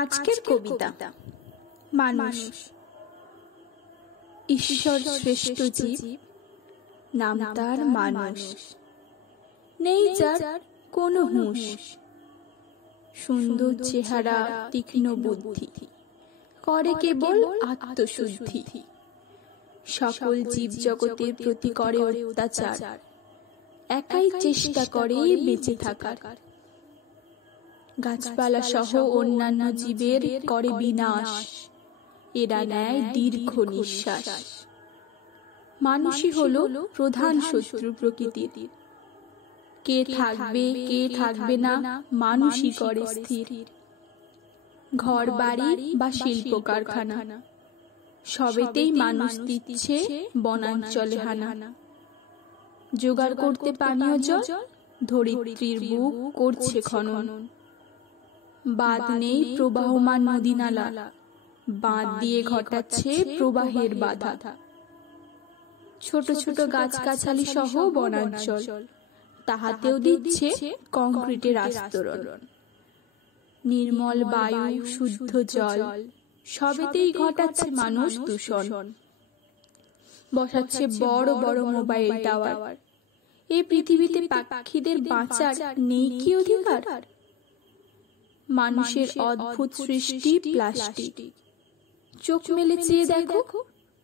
আজকের কবিতা মানুষ। ঈশ্বর শ্রেষ্ঠ জীব, নাম তার মানুষ। নেই যার কোনো হুঁশ, সুন্দর চেহারা, তীক্ষ্ণ বুদ্ধি, করে কেবল আত্মশুদ্ধি। সকল জীব জগতের প্রতি করে অত্যাচার, একাই চেষ্টা করে বেঁচে থাকার। গাছপালা সহ অন্যান্য জীবের করে বিনাশ, এরা নেয় দীর্ঘ নিঃশ্বাস। মানুষই হলো প্রধান শত্রু প্রকৃতির, কে থাকবে কে থাকবে না মানুষই করে স্থির। ঘর বাড়ি বা শিল্প কারখানা, সবেতেই মানুষ দিচ্ছে বনাঞ্চলে হানা। জোগাড় করতে পানীয় জল, ধরিত্রীর বুক করছে খনন। বাঁধ নেই প্রবাহমান নদী নালা, বাঁধ দিয়ে ঘটাচ্ছে প্রবাহের বাধা। ছোট ছোট গাছগাছালি সহ বনাঞ্চল, তাহাতেও দিচ্ছে কংক্রিটের আস্তরণ। নির্মল বায়ু, শুদ্ধ জল, সবেতেই ঘটাচ্ছে মানুষ দূষণ। বসাচ্ছে বড় বড় মোবাইল টাওয়ার, এই পৃথিবীতে পাখিদের বাঁচার নেই কি অধিকার? মানুষের অদ্ভুত সৃষ্টি প্লাস্টিক, চোখ মেলে চেয়ে দেখো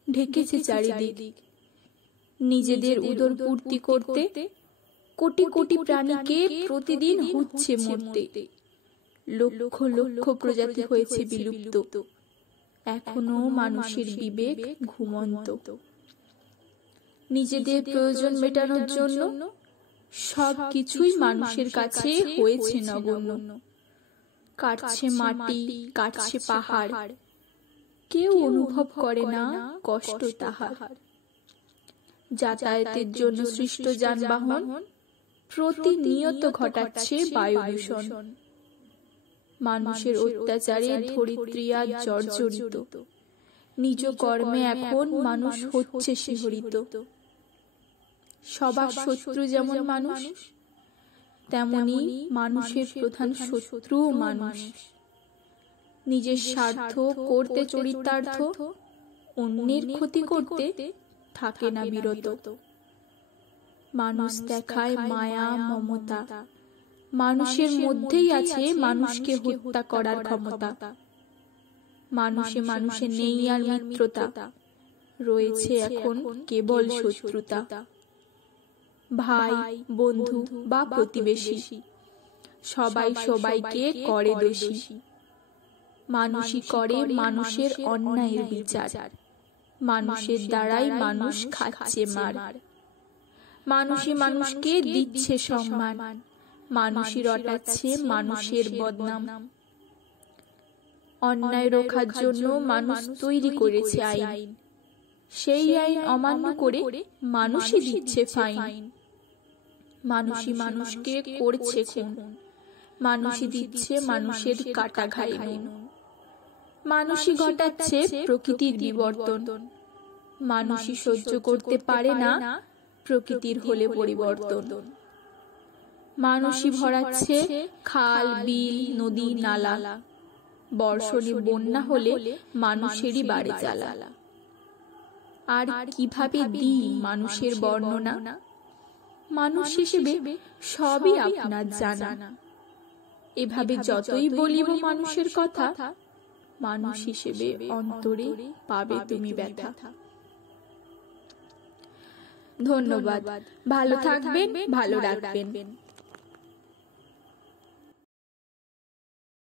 ঢেকেছে চারিদিক। নিজেদের উদর পূর্তি করতে কোটি কোটি প্রাণীকে প্রতিদিন হচ্ছে মরতে। লক্ষ লক্ষ প্রজাতি হয়েছে বিলুপ্ত, এখনো মানুষের বিবেক ঘুমন্ত। নিজেদের প্রয়োজন মেটানোর জন্য সবকিছুই মানুষের কাছে হয়েছে নগণ্য। কাটছে মাটি, কাটছে পাহাড়, কেউ অনুভব করে না কষ্ট তাহার। যাতায়াতের জন্য সৃষ্ট যানবাহন প্রতিনিয়ত ঘটাচ্ছে বায়ু দূষণ। মানুষের অত্যাচারে ধরিত্রী আজ জর্জরিত, নিজ কর্মে এখন মানুষ হচ্ছে শিহরিত। সবার শত্রু যেমন মানুষ, তেমনি মানুষের প্রধান শত্রু মানুষ। নিজের স্বার্থ করতে চরিতার্থ, অন্যের ক্ষতি করতে থাকে না বিরত। মানুষ দেখায় মায়া মমতা, মানুষের মধ্যেই আছে মানুষকে হত্যা করার ক্ষমতা। মানুষে মানুষে নেই আর মিত্রতা, রয়েছে এখন কেবল শত্রুতা। ভাই, বন্ধু বা প্রতিবেশী, সবাই সবাইকে করে দোষী। মানুষই করে মানুষের অন্যায়ের বিচার, মানুষের দ্বারাই মানুষ খাচ্ছে মার। মানুষই মানুষকে দিচ্ছে সম্মান, মানুষই রটাচ্ছে মানুষের বদনাম। অন্যায় রোখার জন্য মানুষ তৈরি করেছে আইন, সেই আইন অমান্য করে মানুষই দিচ্ছে ফাইন। মানুষই মানুষকে করছে খুন, মানুষই দিচ্ছে মানুষের কাটা ঘায়ে নুন। মানুষই ঘটাচ্ছে প্রকৃতির বিবর্তন, মানুষই সহ্য করতে পারে না প্রকৃতির হলে পরিবর্তন। মানুষই ভরাচ্ছে খাল, বিল, নদী, নালা, বর্ষণে বন্যা হলে মানুষেরই বাড়ে জ্বালা। আর কিভাবে দিই মানুষের বর্ণনা, মানুষ হিসেবে সবই আপনার জানা। এভাবে যতই বলিব মানুষের কথা, মানুষ হিসেবে অন্তরে পাবে তুমি ব্যথা। ধন্যবাদ। ভালো থাকবেন, ভালো রাখবেন।